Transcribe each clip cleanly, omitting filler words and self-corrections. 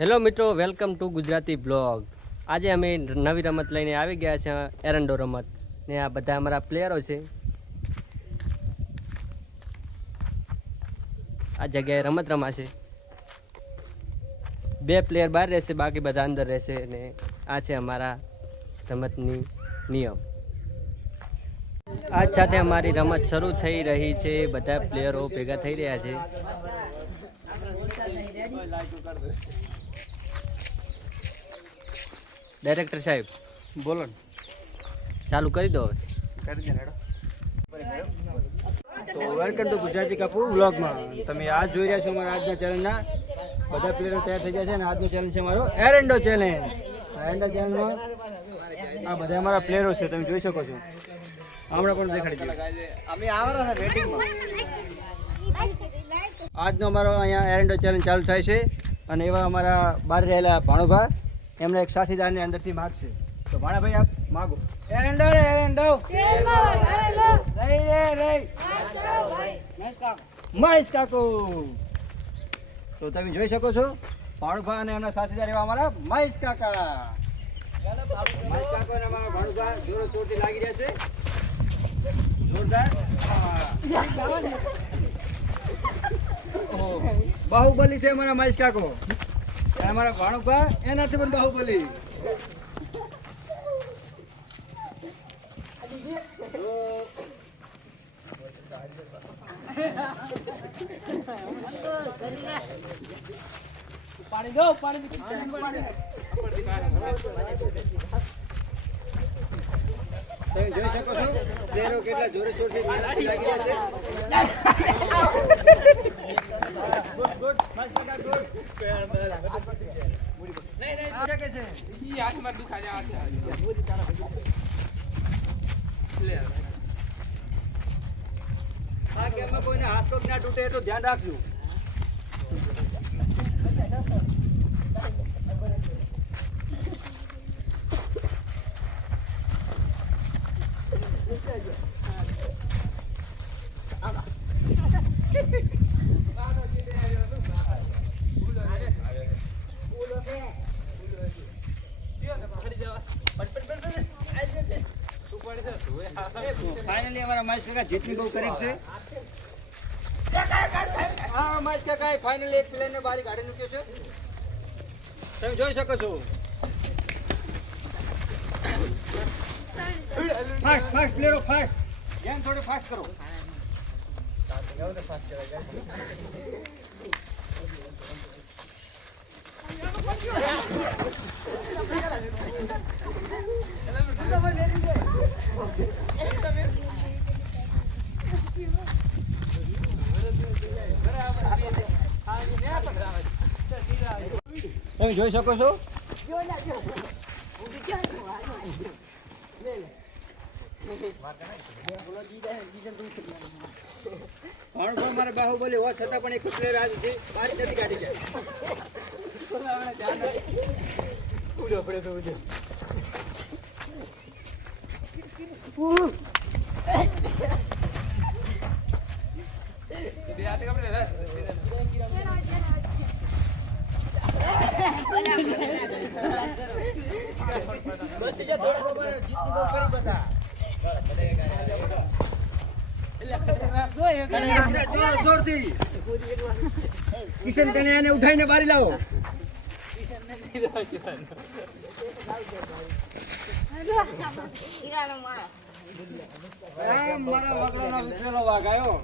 Hello મિત્રો, welcome to Gujarati blog. આજે અમે નવી રમત લઈને આવી ગયા છે, એરંડો રમત. ને આ બધા અમારા પ્લેયરો છે. આ જગ્યાએ રમત રમાશે. 2 પ્લેયર બહાર રહેશે, બાકી બધા અંદર રહેશે. ને આ છે અમારા રમતની નિયમ. આજ સાથે અમારી રમત શરૂ થઈ રહી છે. બધા પ્લેયરો ભેગા થઈ રહ્યા છે. ડાયરેક્ટર સાહેબ બોલો ને, ચાલુ કરી દો હવે. કરી દે હેડો. તો વેલકમ ટુ ગુજરાતી કપૂર બ્લોગમાં તમે આજ જોઈ રહ્યા છો અમારા આજના ચેનલના બધા પ્લેયરો તૈયાર થઈ ગયા છે. અને આજનો ચેલેન્જ છે અમારો એરંડો ચેલેન્જ. એરંડો ચેલેન્જમાં આ બધા અમારા પ્લેયરો છે, તમે જોઈ શકો છો. હમણાં પણ દેખાડી દઈએ. અમે આવવાના હતા વેટિંગમાં. આજનો અમારો અહીંયા એરંડો ચેલેન્જ ચાલુ થાય છે. અને એવા અમારા બહાર રહેલા ભાણુભા એમને એક સાથીદારને અંદરથી માગશે. તો ભાણાભાઈ આપ માગો. એરંડો રે એરંડો મહેશ કાકુ. તો તમે જોઈ શકો છો ભાણુભા અને એમના સાથીદાર એવા અમારા મહેશ કાકા. મહેશ કાકા અને અમારા ભાણુભા જોરો જોરથી લાગી રહ્યા છે. જોરદાર. બાહુબલી છે અમારા મહેશ કાકો. અને અમારા ભાણુભા એનાથી પણ બાહુબલી. પાણી દો, પાણી તમે જોઈ શકો છો પ્લેયરો કેટલા જોરે જોરથી લાગી રહ્યા છે. ગુડ ગુડ મસ્ત કાકા ગુડ. નહીં નહીં આ કે છે ઈ હાથમાં દુખા જાય છે. લે આ ગેમમાં કોઈને હાથ પગ ના તૂટે તો ધ્યાન રાખજો. ફાઇનલી અમારા મહેશ કાકા જીતની બહુ કરીબ છે. હા મહેશ કાકા ફાઇનલી એક પ્લેયરને બારી કાઢી મૂક્યો છે, તમે જોઈ શકો છો. ફાસ્ટ ફાસ્ટ પ્લેયરો ફાસ્ટ. ગેમ થોડી ફાસ્ટ કરો. તમે જોઈ શકો છો મારે બાહુબલી હોવા છતાં પણ એક પ્લેયર આજ સુધી બારી નથી કાઢી જાય. કિશન કન્યાને ઉઠાઈને બારી લાવો. મારા વગડાનો વિખરેલો વાઘ આવ્યો.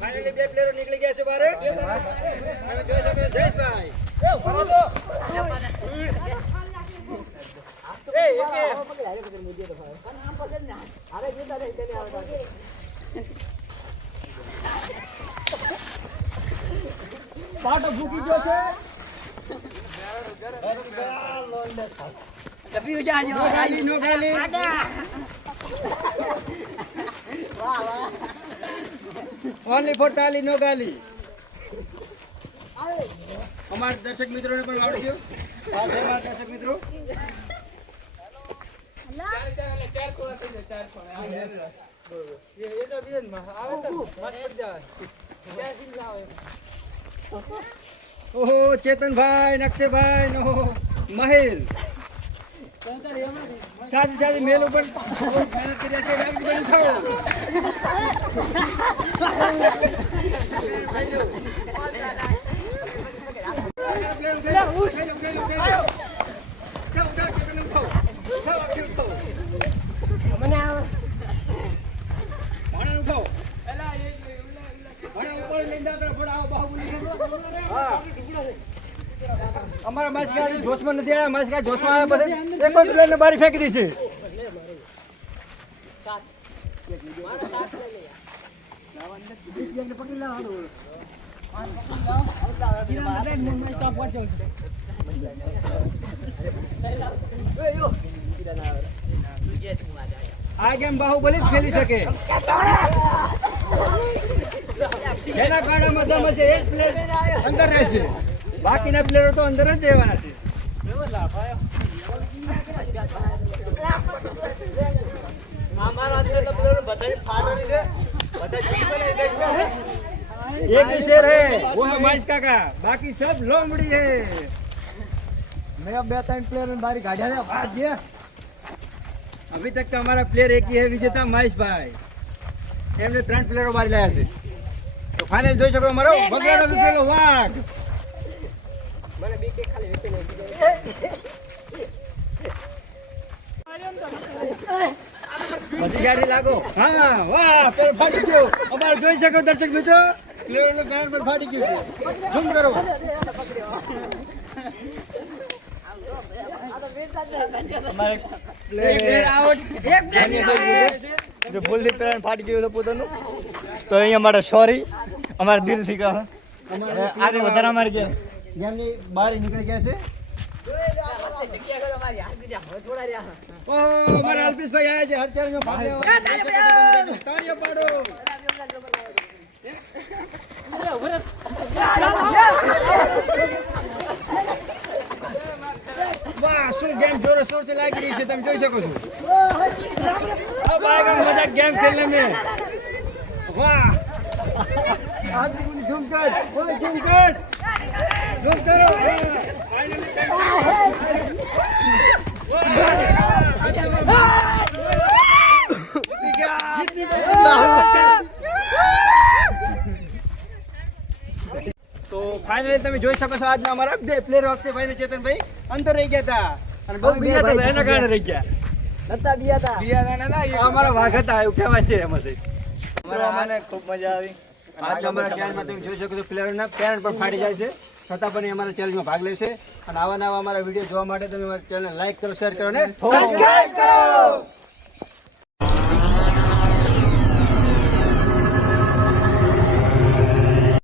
ફાઇનલી 2 પ્લેયરો નીકળી ગયા છે બહાર. જયેશભાઈ પાટો ભૂકી ગયો છે. નો ગાલી નો ગાલી. ઓનલી ફોર તાલી નો ગાલી. અમારા દર્શક મિત્રોને પણ આવડી ગયું. આ છે અમારા દર્શક મિત્રો. ઓહો ચેતનભાઈ, નક્ષેભાઈ, નો મહેલ સાથે સાથે મેલ ઉપર મહેનત કર્યા છે. રાજદીપભાઈ ઉઠાવો. અમારા માછકા જોશમાં નથી આવ્યા. માછકા જોશમાં આવ્યા પછી એક જ પ્લેયરને બારી ફેંકી દી છે. આ ગેમ બાહુબલી જ ખેલી શકે. જેના ગાડામાં દમ હશે એ જ પ્લેયર અંદર રહેશે. બાકીના પ્લેયરો તો અંદર જ રહેવાના છે. एक ही शेर है, वो है माइस्का का, बाकी सब लोमड़ी है. मेरा बेहतरीन प्लेयर में बारी गाड़िया ने भाग दिया. अभी तक का हमारा प्लेयर एक ही है, विजेता महेश भाई. એમને 3 પ્લેયરો બારી લાયા છે. તો ફાઇનલ જોઈ શકો અમારો વગેરે વિકેલો વાઘ. મને બીકે ખાલી વિકેલો બધી ગાડી લાગો. હા વાહ પેલો ફાટી ગયો. અમારે જોઈ શકો દર્શક મિત્રો પ્લેયરનો બેનર પર ફાટી ગયું છે. ઝૂમ કરો. અમારે પ્લેયર આઉટ. જો ભૂલથી પેરેન્ટ ફાટી ગયું તો પોતાનું તો અહીંયા માટે સોરી અમારા દિલથી કહો. આગળ વધારે અમારે ગેમની બહાર નીકળી ગયા છે. ઓહો અમારા અલ્પેશભાઈ આવ્યા છે. હર ચેલેન્જમાં ભાગ લેવા. તાળીઓ પાડો. વાહ શું ગેમ જોરો શોરથી લાગી રહી છે તમે જોઈ શકો છો. अब आएगा मजा गेम खेलने में. वाह हार्दिक झूम कर. ओए झूम कर. झूम करो. તો ફાઇનલી તમે જોઈ શકો છો આજના અમારા બે પ્લેયર અક્ષયભાઈ અને ચેતનભાઈ અંદર રહી ગયા હતા અને બહુ બીજા હતા એના કારણે રહી ગયા. અમારા વાઘ હતા એવું કહેવાય છે. એમાંથી અમને ખૂબ મજા આવી. આજના અમારા ચેનલમાં તમે જોઈ શકો છો પ્લેયરોના પેરેન્ટ પણ ફાટી જાય છે છતાં પણ એ અમારા ચેનલમાં ભાગ લેશે. અને આવા નવા અમારા વિડીયો જોવા માટે તમે અમારા ચેનલ લાઈક કરો, શેર કરો ને સબસ્ક્રાઇબ કરો.